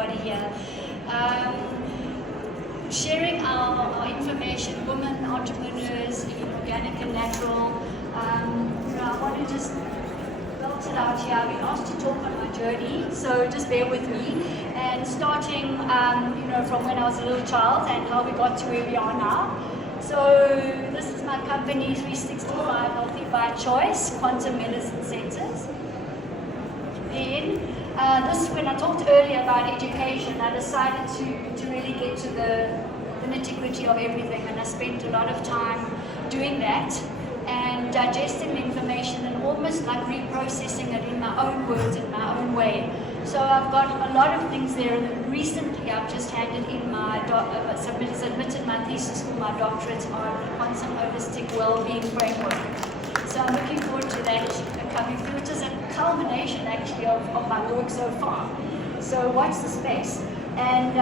everybody here. Sharing our information, women entrepreneurs in organic and natural. I want to just belt it out here. I've been asked to talk on my journey, so just bear with me. And starting, from when I was a little child and how we got to where we are now. So this is my company, 365 Healthy by Choice, Quantum Medicine Centers. Then, when I talked earlier about education, I decided to really get to the nitty-gritty of everything, and I spent a lot of time doing that and digesting the information and almost like reprocessing it in my own words, in my own way. So I've got a lot of things there, and recently I've just handed in my submitted my thesis for my doctorate on quantum holistic well-being framework. So I'm looking forward to that coming through, which is a culmination actually of my work so far. So watch the space. And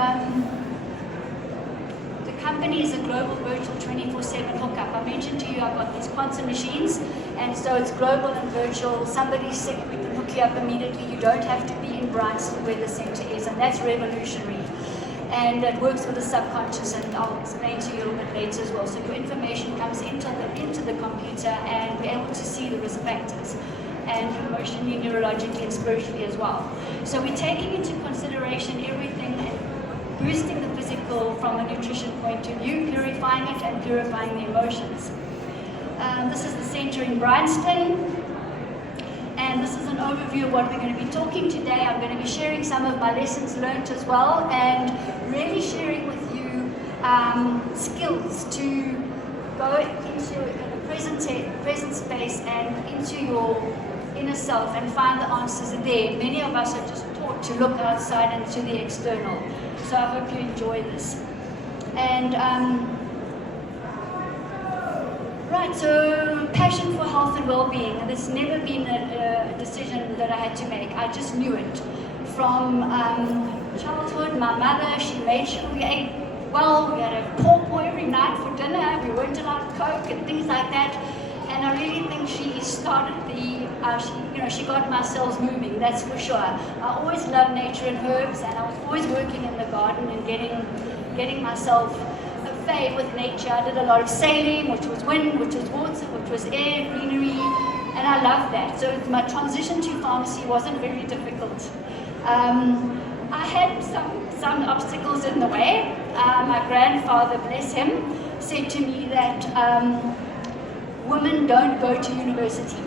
the company is a global virtual 24/7 hookup. I mentioned to you I've got these quantum machines, and so it's global and virtual. Somebody's sick, we can hook you up immediately. You don't have to be in Bryanston where the center is, and that's revolutionary. And it works with the subconscious, and I'll explain to you a little bit later as well. So your information comes into the computer, and we're able to see the risk factors, and emotionally, neurologically, and spiritually as well. So we're taking into consideration everything and boosting the physical from a nutrition point of view, purifying it and purifying the emotions. This is the center in Bryanston. And this is an overview of what we're going to be talking today. I'm going to be sharing some of my lessons learned as well, and really sharing with you skills to go into a present space and into your inner self and find the answers there. Many of us are just taught to look outside and to the external. So I hope you enjoy this. And right, so passion for health and well-being. And it's never been a decision that I had to make. I just knew it. From childhood, my mother, she made sure we ate well. We had a pawpaw every night for dinner. We weren't allowed Coke and things like that. And I really think she started she got my cells moving, that's for sure. I always loved nature and herbs, and I was always working in the garden and getting myself fade with nature. I did a lot of sailing, which was wind, which was water, which was air, greenery, and I loved that. So my transition to pharmacy wasn't very difficult. I had some obstacles in the way. My grandfather, bless him, said to me that women don't go to university.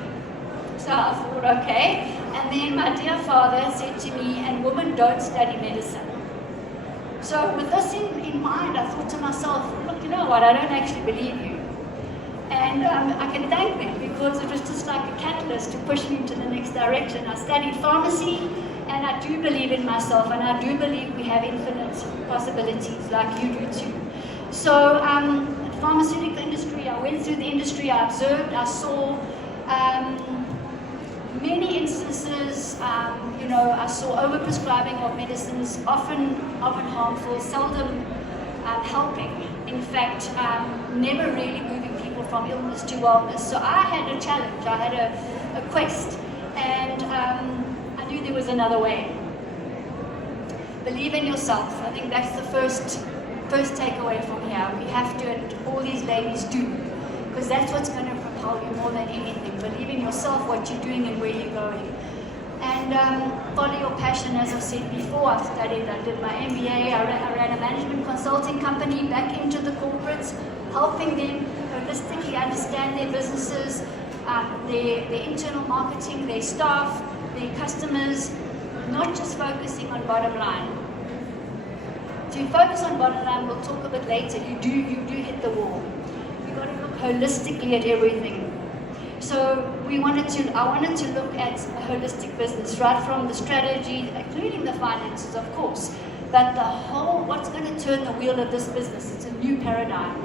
So I thought, okay. And then my dear father said to me, and women don't study medicine. So with this in mind, I thought to myself, look, you know what, I don't actually believe you. And I can thank them, because it was just like a catalyst to push me into the next direction. I studied pharmacy, and I do believe in myself, and I do believe we have infinite possibilities like you do too. So pharmaceutical industry, I went through the industry, I observed, I saw many instances, I saw overprescribing of medicines, often harmful, seldom helping. In fact, never really moving people from illness to wellness. So I had a challenge, I had a quest, and I knew there was another way. Believe in yourself. I think that's the first takeaway from here. We have to, and all these ladies do, because that's what's going to propel you more than anything. Believe in yourself, what you're doing and where you're going. And follow your passion, as I've said before. I did my MBA, I ran a management consulting company back into the corporates, helping them holistically understand their businesses, their internal marketing, their staff, their customers, not just focusing on bottom line. To focus on bottom line, we'll talk a bit later, you do hit the wall. You've got to look holistically at everything. So I wanted to look at a holistic business, right from the strategy, including the finances, of course, but the whole, what's going to turn the wheel of this business. It's a new paradigm.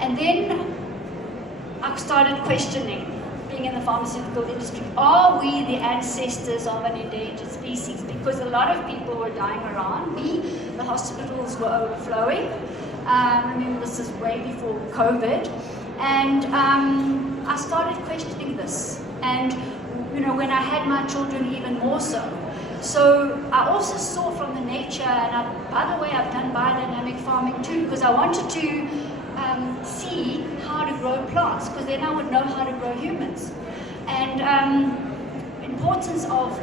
And then I started questioning, being in the pharmaceutical industry, are we the ancestors of an endangered species? Because a lot of people were dying around me, the hospitals were overflowing. Remember, this is way before COVID. And I started questioning this. And when I had my children, even more so. So I also saw from the nature, and by the way, I've done biodynamic farming too, because I wanted to see how to grow plants, because then I would know how to grow humans. And importance of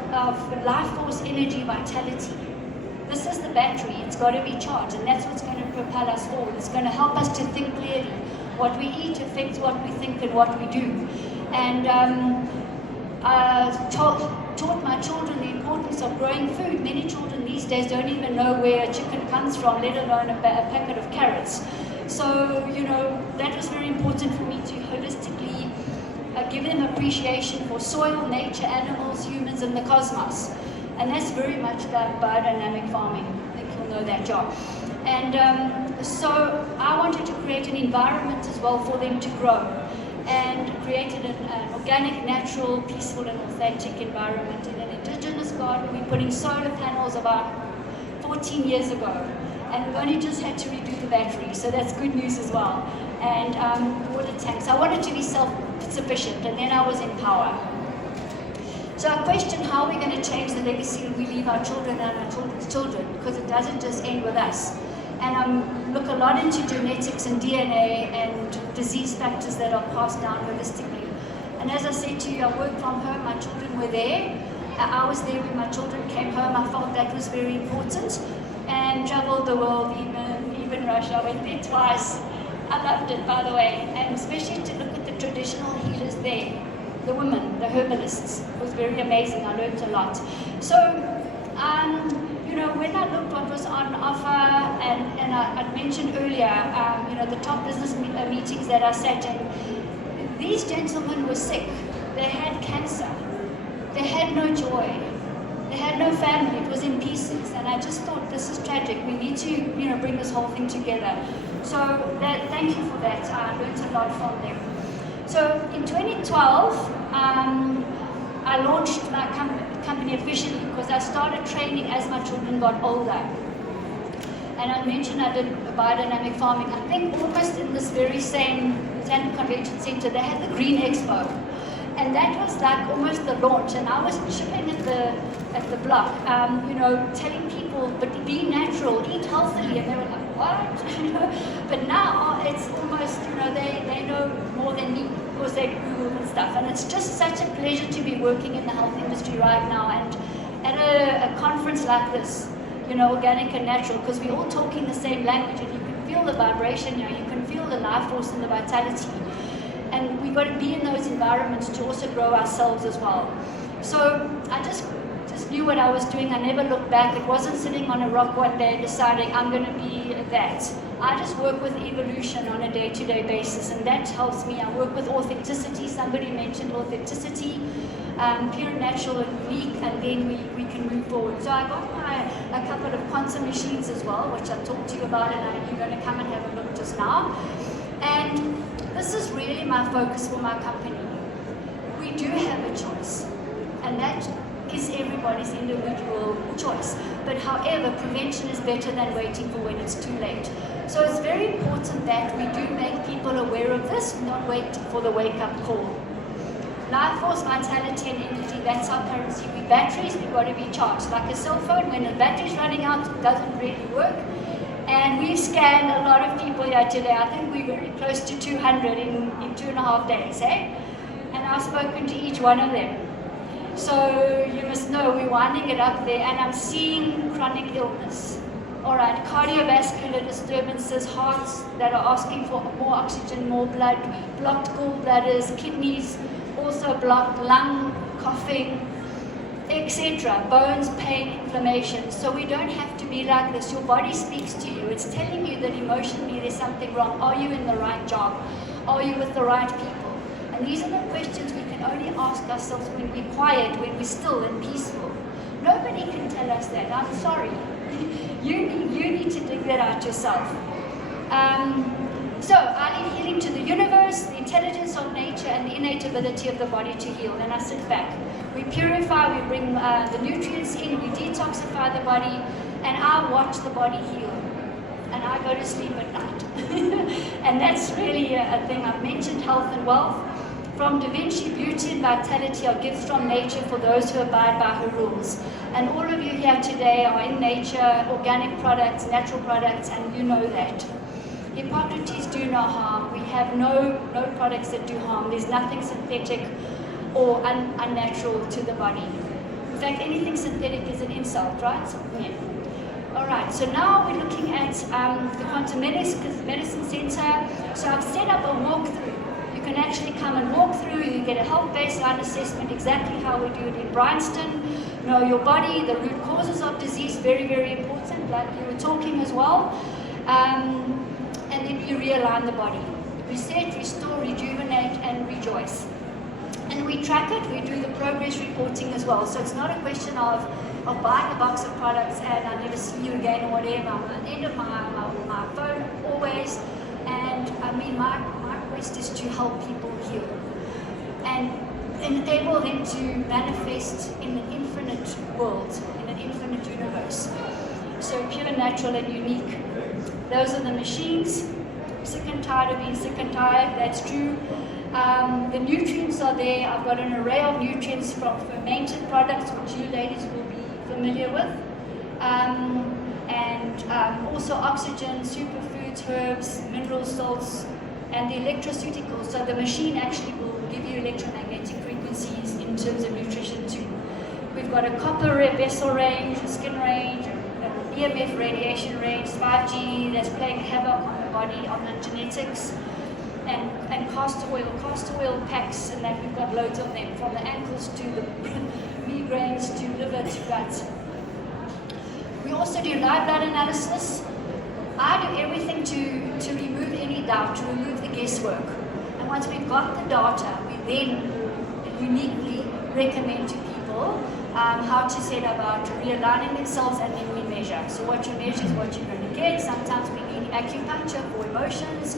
life force, energy, vitality. This is the battery, it's got to be charged, and that's what's going to propel us forward. It's going to help us to think clearly. What we eat affects what we think and what we do. And taught my children the importance of growing food. Many children these days don't even know where a chicken comes from, let alone a packet of carrots. So, that was very important for me to holistically give them appreciation for soil, nature, animals, humans, and the cosmos. And that's very much that biodynamic farming. I think you'll know that job. And so I wanted to create an environment as well for them to grow, and created an organic, natural, peaceful, and authentic environment in an indigenous garden. We're putting solar panels about 14 years ago, and we've only just had to redo the battery, so that's good news as well. And water tanks. I wanted to be self-sufficient, and then I was in power. So I questioned how we're going to change the legacy we leave our children and our children's children, because it doesn't just end with us. And I look a lot into genetics and DNA and disease factors that are passed down holistically. And as I said to you, I worked from home, my children were there. I was there when my children came home. I felt that was very important. And traveled the world, even Russia. I went there twice. I loved it, by the way. And especially to look at the traditional healers there. The women, the herbalists. It was very amazing. I learned a lot. So, when I looked what was on offer, and I mentioned earlier, the top business meetings that I sat in, these gentlemen were sick. They had cancer. They had no joy. They had no family. It was in pieces. And I just thought, this is tragic. We need to, bring this whole thing together. So thank you for that. I learned a lot from them. So in 2012, I launched my company officially, because I started training as my children got older. And I mentioned I did biodynamic farming. I think almost in this very same Zen Convention Center, they had the Green Expo. And that was like almost the launch. And I was chipping at the block, telling people, but be natural, eat healthily. And they were like, what? But now it's almost, they know more than me, because they Google and stuff. And it's just such a pleasure to be working in the health industry right now. And at a conference like this, organic and natural, because we're all talking the same language, and you can feel the vibration, you can feel the life force and the vitality. And we've got to be in those environments to also grow ourselves as well. So I just knew what I was doing. I never looked back. It wasn't sitting on a rock one day deciding I'm going to be that. I just work with evolution on a day-to-day basis, and that helps me. I work with authenticity. Somebody mentioned authenticity, pure, natural, and unique, and then we can move forward. So I got a couple of quantum machines as well, which I talked to you about, and you're going to come and have a look just now. And this is really my focus for my company. We do have a choice, and that is everybody's individual choice. But however, prevention is better than waiting for when it's too late. So it's very important that we do make people aware of this, not wait for the wake-up call. Life force, vitality, and energy, that's our currency. With batteries, we've got to be charged. Like a cell phone, when the battery's running out, it doesn't really work. And we've scanned a lot of people here today. I think we're very close to 200 in 2.5 days, eh? And I've spoken to each one of them. So you must know, we're winding it up there, and I'm seeing chronic illness. All right, cardiovascular disturbances, hearts that are asking for more oxygen, more blood, blocked gallbladders, kidneys also blocked, lung, coughing, etc. Bones, pain, inflammation. So we don't have to be like this. Your body speaks to you. It's telling you that emotionally there's something wrong. Are you in the right job? Are you with the right people? And these are the questions we can only ask ourselves when we're quiet, when we're still and peaceful. Nobody can tell us that. I'm sorry. You need to dig that out yourself. So I leave healing to the universe, the intelligence of nature, and the innate ability of the body to heal. And I sit back. We purify, we bring the nutrients in, we detoxify the body, and I watch the body heal. And I go to sleep at night. And that's really a thing. I've mentioned health and wealth. From Da Vinci, beauty and vitality are gifts from nature for those who abide by her rules. And all of you here today are in nature, organic products, natural products, and you know that. Hippocrates do no harm. We have no products that do harm. There's nothing synthetic or unnatural to the body. In fact, anything synthetic is an insult, right? Yeah. All right, so now we're looking at the Quantum Medicine Center. So I've set up a walkthrough. You can actually come and walk through. You get a health baseline assessment, exactly how we do it in Bryanston. Know your body, the root causes of disease, very, very important, like you were talking as well. And then you realign the body. Reset, restore, rejuvenate, and rejoice. And we track it, we do the progress reporting as well. So it's not a question of buying a box of products and I never see you again or whatever. I'm at the end of my phone always. And I mean, my quest is to help people heal and enable them to manifest in an infinite world, in an infinite universe. So pure, natural, and unique. Those are the machines. Sick and tired of being sick and tired, that's true. The nutrients are there. I've got an array of nutrients from fermented products, which you ladies will be familiar with. And also oxygen, superfoods, herbs, mineral salts, and the electroceuticals. So the machine actually will give you electromagnetic frequencies in terms of nutrition too. We've got a copper vessel range, a skin range, an EMF radiation range, 5G that's playing havoc on the body, on the genetics. And castor oil packs, and that we've got loads of them, from the ankles to the migraines to liver to gut. We also do live blood analysis. I do everything to remove any doubt, to remove the guesswork. And once we've got the data, we then uniquely recommend to people how to set about realigning themselves, and then we measure. So what you measure is what you're going to get. Sometimes we need acupuncture for emotions.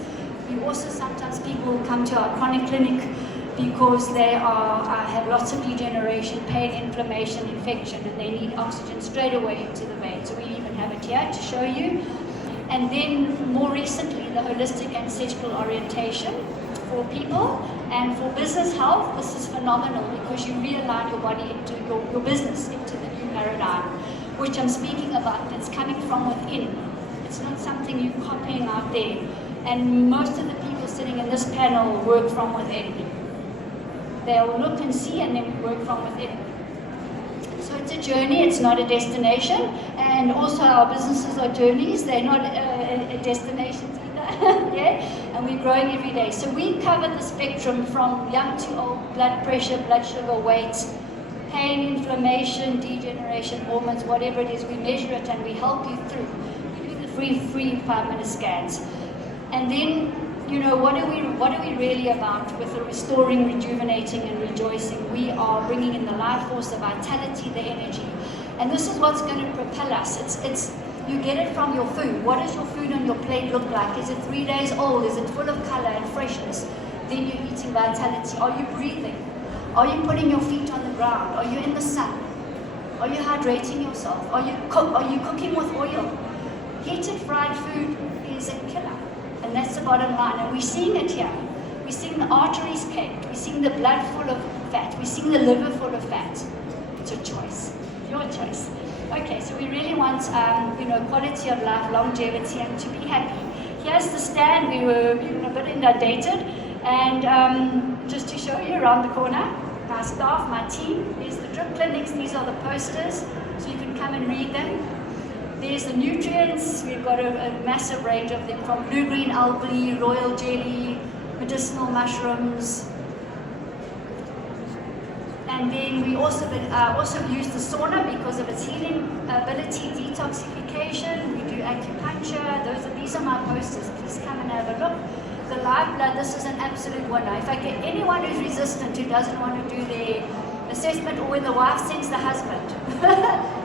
We also sometimes people will come to our chronic clinic because they have lots of degeneration, pain, inflammation, infection, and they need oxygen straight away into the vein. So we even have it here to show you. And then more recently, the holistic ancestral orientation for people. And for business health, this is phenomenal because you realign your body into your business, into the new paradigm, which I'm speaking about. That's coming from within. It's not something you're copying out there. And most of the people sitting in this panel work from within. They'll look and see, and then we work from within. So it's a journey, it's not a destination. And also our businesses are journeys, they're not destinations either. Yeah? And we're growing every day. So we cover the spectrum from young to old, blood pressure, blood sugar, weight, pain, inflammation, degeneration, hormones, whatever it is, we measure it and we help you through. We do the free 5-minute scans. And then, you know, what are we really about with the restoring, rejuvenating, and rejoicing? We are bringing in the life force, the vitality, the energy. And this is what's going to propel us. It's you get it from your food. What does your food on your plate look like? Is it 3 days old? Is it full of color and freshness? Then you're eating vitality. Are you breathing? Are you putting your feet on the ground? Are you in the sun? Are you hydrating yourself? Are you cooking with oil? Heated fried food is a killer. And that's the bottom line. And we're seeing it here. We're seeing the arteries caked. We're seeing the blood full of fat. We're seeing the liver full of fat. It's your choice. Your choice. Okay, so we really want, quality of life, longevity, and to be happy. Here's the stand. We were a bit inundated. And just to show you around the corner, my staff, my team, there's the drip clinics. These are the posters, so you can come and read them. There's the nutrients. We've got a massive range of them, from blue-green algae, royal jelly, medicinal mushrooms. And then we also use the sauna because of its healing ability, detoxification. We do acupuncture. These are my posters. Please come and have a look. The live blood, this is an absolute winner. If I get anyone who's resistant, who doesn't want to do their assessment, or when the wife sends the husband,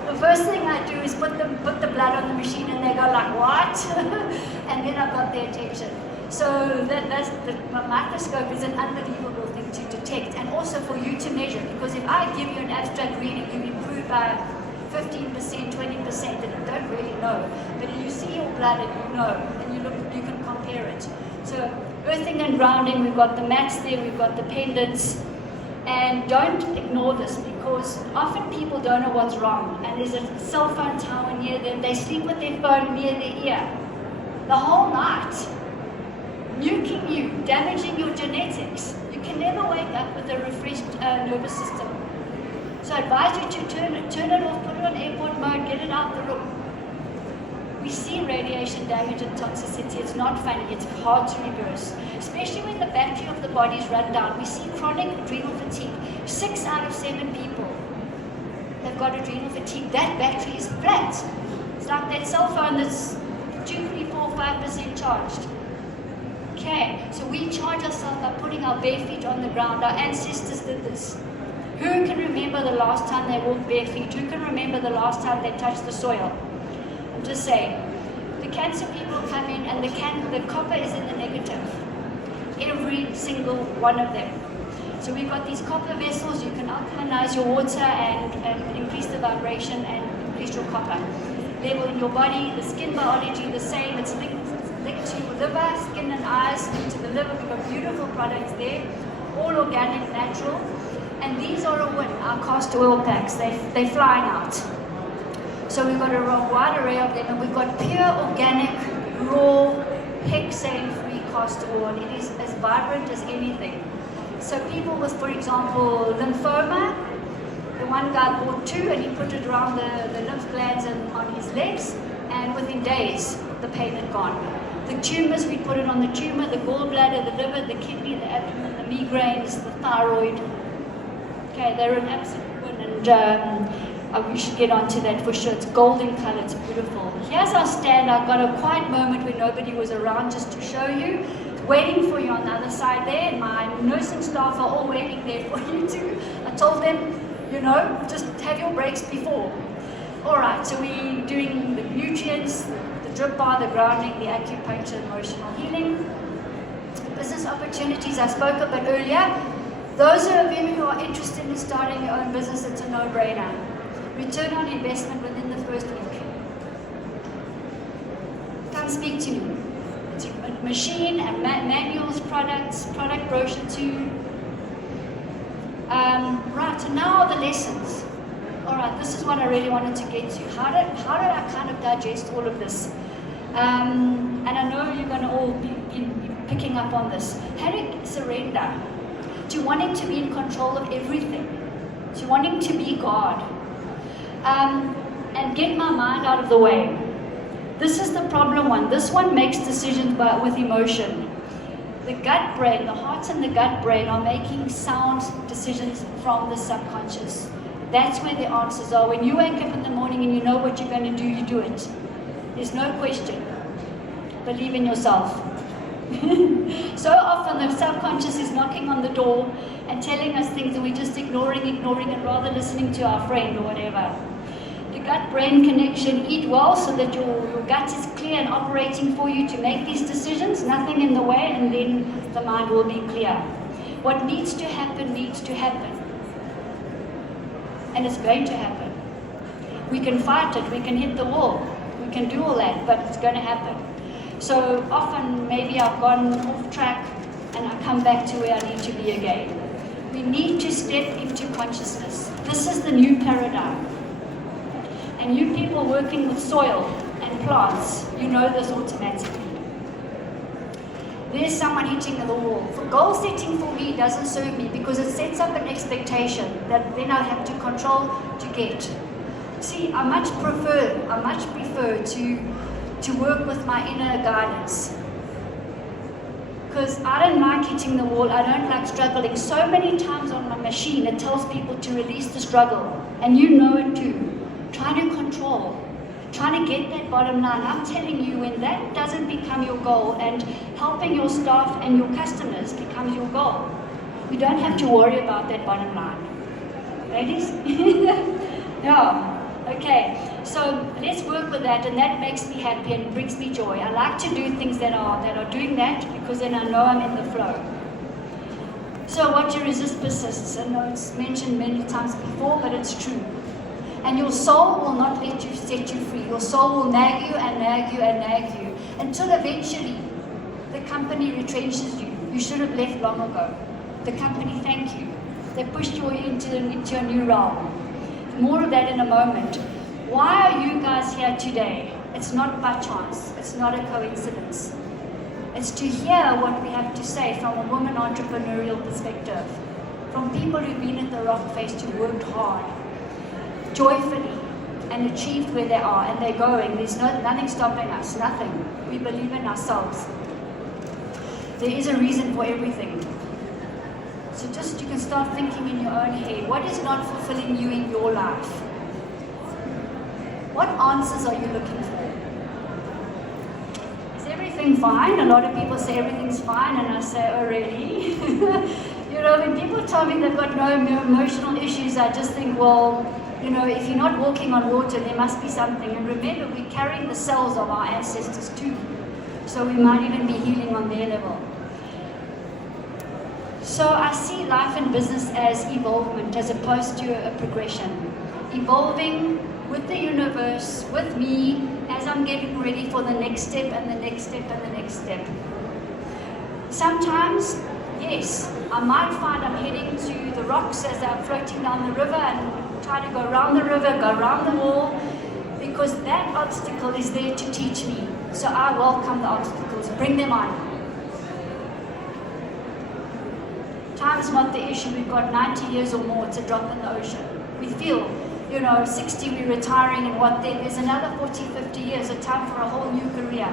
the first thing I do is put the blood on the machine, and they go like, what? And then I've got their attention. So the microscope is an unbelievable thing to detect, and also for you to measure, because if I give you an abstract reading, you improve by 15%, 20%, and you don't really know. But if you see your blood and you know, and you can compare it. So earthing and grounding, we've got the mats there, we've got the pendants, and don't ignore this, because often people don't know what's wrong, and there's a cell phone tower near them. They sleep with their phone near their ear the whole night, nuking you, damaging your genetics. You can never wake up with a refreshed nervous system. So I advise you to turn it off, put it on airport mode, get it out the room. We see radiation damage and toxicity. It's not funny, it's hard to reverse. Especially when the battery of the body is run down. We see chronic adrenal fatigue. 6 out of 7 people have got adrenal fatigue. That battery is flat. It's like that cell phone that's 2, 3, 4, 5% charged. Okay, so we charge ourselves by putting our bare feet on the ground. Our ancestors did this. Who can remember the last time they walked bare feet? Who can remember the last time they touched the soil? I'm just saying. The cancer people come in and the copper is in the negative. Every single one of them. So we've got these copper vessels. You can alkalinize your water and increase the vibration and increase your copper level in your body. The skin biology, the same. It's linked to your liver, skin and eyes, linked to the liver. We've got beautiful products there, all organic, natural. And these are a win, our castor oil packs. They're flying out. So we've got a wide array of them, and we've got pure organic, raw, hexane-free castor oil. It is as vibrant as anything. So people with, for example, lymphoma, the one guy bought 2 and he put it around the lymph glands and on his legs, and within days, the pain had gone. The tumors, we put it on the tumor, the gallbladder, the liver, the kidney, the abdomen, the migraines, the thyroid. Okay, they're an absolute win, and we should get onto that for sure. It's golden color, it's beautiful. Here's our stand. I've got a quiet moment where nobody was around just to show you. It's waiting for you on the other side there, and my nursing staff are all waiting there for you too. I told them, you know, just have your breaks before. All right, so we're doing the nutrients, the drip bar, the grounding, the acupuncture, emotional healing. Business opportunities, I spoke a bit earlier. Those of you who are interested in starting your own business, it's a no-brainer. Return on investment within the first week. Come speak to me. It's a machine and manuals, products, product brochure too. Right, so now are the lessons. All right, this is what I really wanted to get to. How did I kind of digest all of this? And I know you're going to all be picking up on this. How to surrender to wanting to be in control of everything, to wanting to be God, and get my mind out of the way. This is the problem one. This one makes decisions with emotion. The gut brain, the heart and the gut brain are making sound decisions from the subconscious. That's where the answers are. When you wake up in the morning and you know what you're going to do, you do it. There's no question. Believe in yourself. So often the subconscious is knocking on the door and telling us things and we're just ignoring and rather listening to our friend or whatever. The gut-brain connection, eat well so that your gut is clear and operating for you to make these decisions, nothing in the way, and then the mind will be clear. What needs to happen needs to happen. And it's going to happen. We can fight it, we can hit the wall, we can do all that, but it's going to happen. So often maybe I've gone off track and I come back to where I need to be again. We need to step into consciousness. This is the new paradigm. And you people working with soil and plants, you know this automatically. There's someone hitting the wall. For goal setting for me doesn't serve me because it sets up an expectation that then I have to control to get. See, I much prefer to work with my inner guidance. Because I don't like hitting the wall, I don't like struggling. So many times on my machine it tells people to release the struggle. And you know it too. Trying to control, trying to get that bottom line. I'm telling you, when that doesn't become your goal and helping your staff and your customers becomes your goal, you don't have to worry about that bottom line. Ladies? Yeah. Okay, so let's work with that, and that makes me happy and it brings me joy. I like to do things that are doing that because then I know I'm in the flow. So what you resist persists. I know it's mentioned many times before, but it's true. And your soul will not let you set you free. Your soul will nag you and nag you and nag you until eventually the company retrenches you. You should have left long ago. The company, thank you. They pushed you into a new realm. More of that in a moment. Why are you guys here today? It's not by chance. It's not a coincidence. It's to hear what we have to say from a woman entrepreneurial perspective, from people who've been at the rock face, who worked hard, joyfully, and achieved where they are, and they're going. There's nothing stopping us, nothing. We believe in ourselves. There is a reason for everything. So just you can start thinking in your own head, what is not fulfilling you in your life? What answers are you looking for? Is everything fine? A lot of people say everything's fine, and I say, oh really? You know, when people tell me they've got no emotional issues, I just think, well, you know, if you're not walking on water, there must be something. And remember, we're carrying the cells of our ancestors too. So we might even be healing on their level. So I see life and business as evolvement as opposed to a progression. Evolving with the universe, with me, as I'm getting ready for the next step and the next step and the next step. Sometimes, yes, I might find I'm heading to the rocks as I'm floating down the river and try to go around the river, go around the wall, because that obstacle is there to teach me. So I welcome the obstacles, bring them on. Time's not the issue. We've got 90 years or more. It's a drop in the ocean. We feel, you know, 60 we're retiring, and what then? There's another 40, 50 years, a time for a whole new career.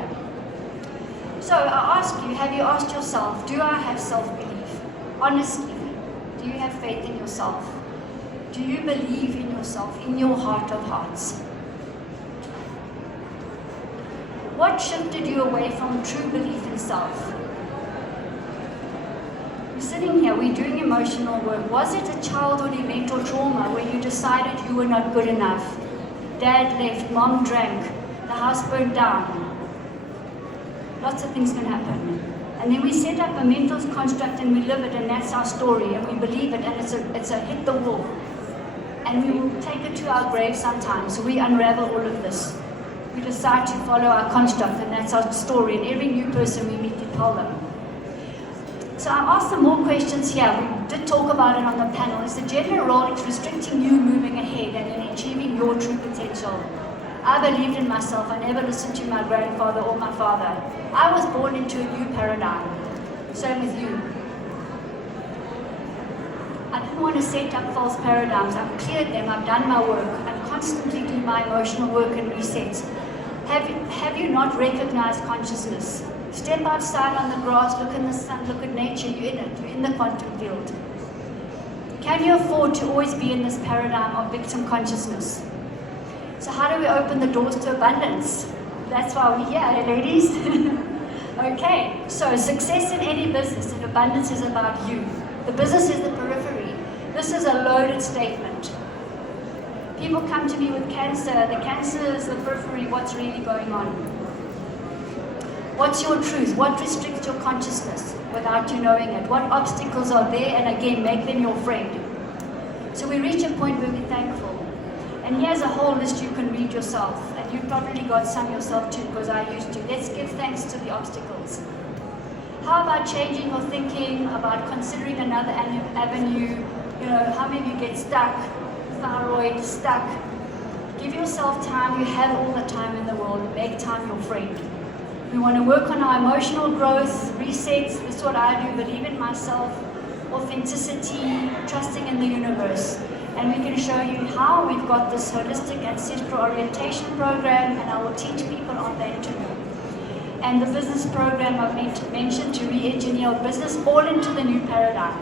So I ask you, have you asked yourself, do I have self-belief? Honestly, do you have faith in yourself? Do you believe in yourself, in your heart of hearts? What shifted you away from true belief in self? Sitting here, we're doing emotional work. Was it a childhood event or trauma where you decided you were not good enough? Dad left, mom drank, the house burned down. Lots of things can happen. And then we set up a mental construct and we live it, and that's our story, and we believe it, and it's a hit the wall. And we will take it to our grave sometimes. So we unravel all of this. We decide to follow our construct, and that's our story. And every new person we meet, we tell them. So I asked some more questions here. We did talk about it on the panel. Is the gender role, it's restricting you moving ahead and in achieving your true potential. I believed in myself. I never listened to my grandfather or my father. I was born into a new paradigm. Same with you. I didn't want to set up false paradigms. I've cleared them. I've done my work. I constantly do my emotional work and reset. Have you not recognized consciousness? Step outside on the grass, look in the sun, look at nature, you're in it, you're in the quantum field. Can you afford to always be in this paradigm of victim consciousness? So how do we open the doors to abundance? That's why we're here, ladies. Okay, so success in any business and abundance is about you. The business is the periphery. This is a loaded statement. People come to me with cancer. The cancer is the periphery, what's really going on. What's your truth? What restricts your consciousness without you knowing it? What obstacles are there? And again, make them your friend. So we reach a point where we're thankful. And here's a whole list you can read yourself. And you've probably got some yourself too, because I used to. Let's give thanks to the obstacles. How about changing your thinking, about considering another avenue? You know, how many of you get stuck? Thyroid, stuck. Give yourself time. You have all the time in the world. Make time your friend. We want to work on our emotional growth, resets. This is what I do. Believe in myself, authenticity, trusting in the universe. And we can show you how we've got this holistic ancestral orientation program, and I will teach people on that too. And the business program I've mentioned to re-engineer business all into the new paradigm.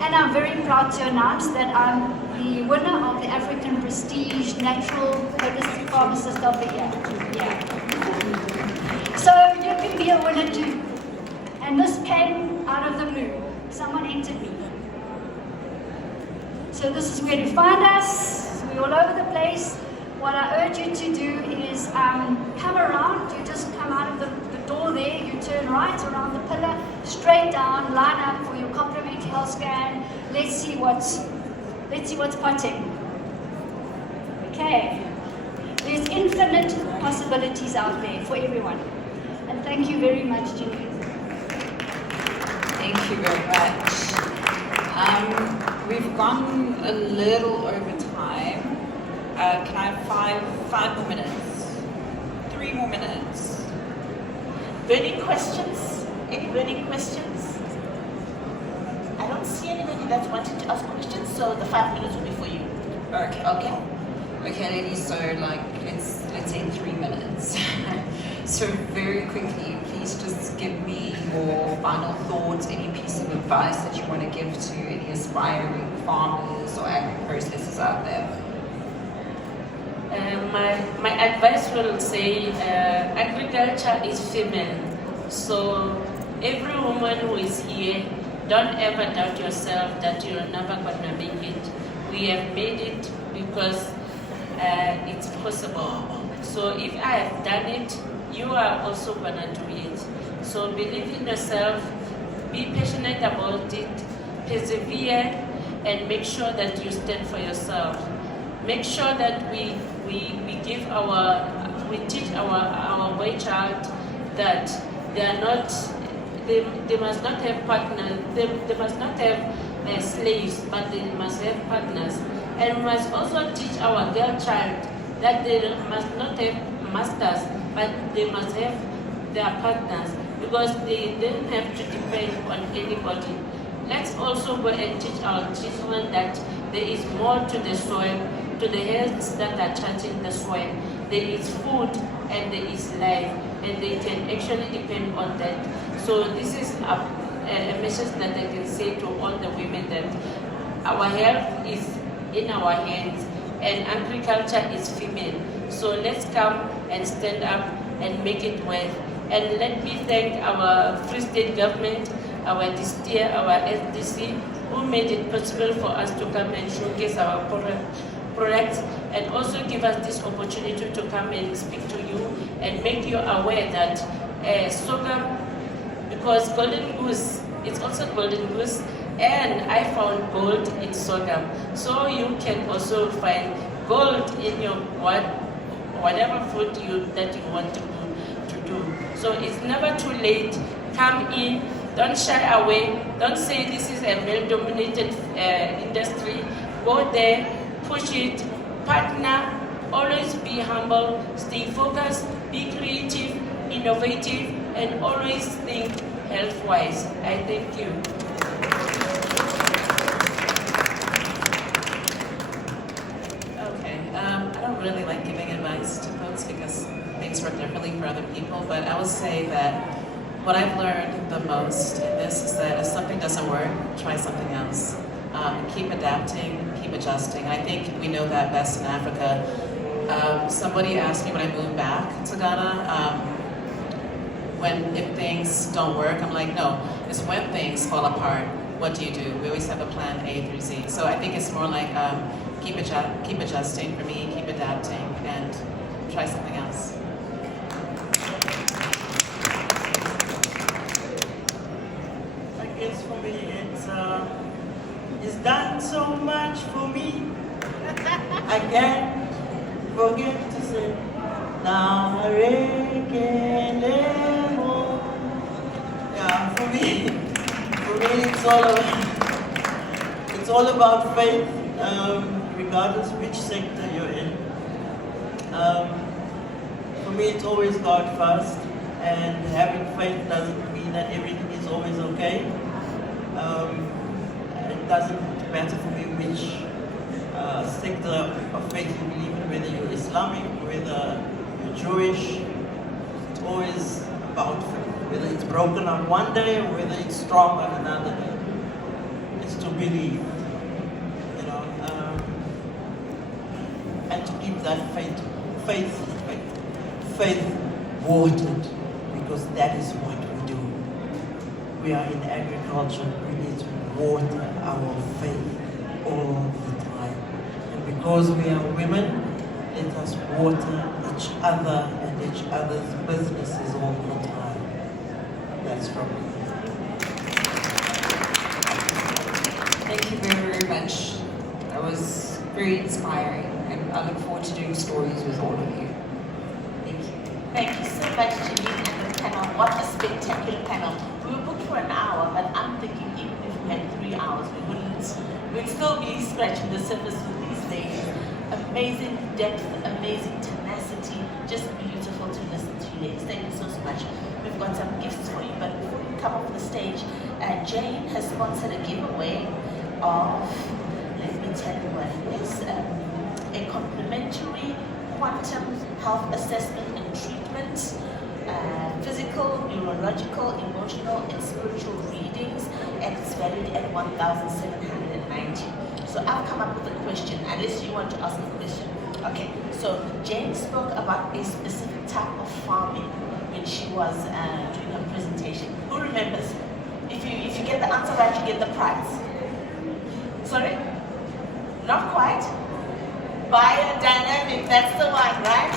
And I'm very proud to announce that I'm the winner of the African Prestige Natural Holistic Pharmacist of the Year. Yeah. So you can be a winner too. And this came out of the blue. Someone entered me. So this is where to find us. We're all over the place. What I urge you to do is come around. You just come out of the door there. You turn right around the pillar, straight down, line up for your complimentary health scan. Let's see what's potting. Okay. There's infinite possibilities out there for everyone. And thank you very much, Julie. Thank you very much. We've gone a little over time. Can I have five more minutes? 3 more minutes. Burning questions? Any burning questions? I don't see anybody that's wanting to ask questions, so the 5 minutes will be for you. Okay. Okay, ladies. So let's say 3 minutes. So very quickly, please just give me your final thoughts, any piece of advice that you want to give to any aspiring farmers or agri-processors out there. My advice will say agriculture is female. So every woman who is here, don't ever doubt yourself that you're never gonna make it. We have made it because it's possible. So if I have done it, you are also gonna do it. So believe in yourself, be passionate about it, persevere, and make sure that you stand for yourself. Make sure that we teach our boy child that they must not have partners, they must not have slaves, but they must have partners. And we must also teach our girl child that they must not have masters, but they must have their partners, because they don't have to depend on anybody. Let's also go and teach our children that there is more to the soil, to the hands that are touching the soil. There is food and there is life, and they can actually depend on that. So this is a message that I can say to all the women, that our health is in our hands and agriculture is female. So let's come and stand up and make it work. And let me thank our Free State government, our DSTIA, our SDC, who made it possible for us to come and showcase our products, and also give us this opportunity to come and speak to you and make you aware that sorghum, because golden goose, it's also golden goose, and I found gold in sorghum. So you can also find gold in your whatever food that you want to do. So it's never too late. Come in, don't shy away, don't say this is a male-dominated industry. Go there, push it, partner, always be humble, stay focused, be creative, innovative, and always think health-wise. I thank you. Okay, I don't really like giving advice to folks because things work differently for other people, but I will say that what I've learned the most in this is that if something doesn't work, try something else. Keep adapting, keep adjusting. I think we know that best in Africa. Somebody asked me when I moved back to Ghana, if things don't work, I'm like, no, it's when things fall apart, what do? We always have a plan A through Z. So I think it's more like keep adjusting for me, keep adapting, and try something else. I guess for me, it's done so much for me. I can't forget to say, now I reckon more. Yeah, for me, it's all about faith, regardless which sector you're in. For me, it's always God first, and having faith doesn't mean that everything is always okay. It doesn't matter for me which sector of faith you believe in, whether you're Islamic, whether you're Jewish. It's always about faith. Whether it's broken on one day or whether it's strong on another day. It's to believe, and to keep that faith watered, because that is what we do. We are in agriculture. We need to water our faith all the time. And because we are women, let us water each other and each other's businesses all the time. That's from me. Thank you very, very much. That was very inspiring, and I look forward to doing stories with all of you. Thank you. Thank you so much, Janine, and the panel. What a spectacular panel. We were booked for an hour, but I'm thinking even if we had 3 hours, we wouldn't we'd still be scratching the surface with these ladies. Amazing depth, amazing tenacity, just beautiful to listen to you ladies. Thank you so much. We've got some gifts for you, but before you come off the stage, Jane has sponsored a giveaway of, let me tell you what it is, a complimentary quantum health assessment and treatment, physical, neurological, emotional, and spiritual readings, and it's valued at 1,790. So I've come up with a question, unless you want to ask a question. Okay, so Jane spoke about a specific type of farming when she was doing her presentation. Who remembers? If you get the answer right, you get the prize. Sorry? Not quite? Biodynamic, that's the one, right?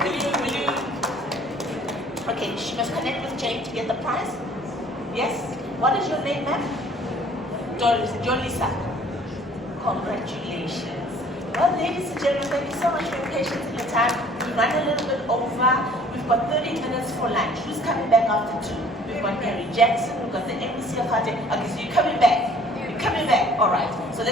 Will you? Okay, she must connect with Jane to get the prize. Yes? What is your name, ma'am? Jolisa. Congratulations. Well, ladies and gentlemen, thank you so much for your patience and your time. We've run a little bit over. We've got 30 minutes for lunch. Who's coming back after 2? We've got Gary Jackson, we've got the embassy of Harte. Okay, so you're coming back. You're coming back. All right. So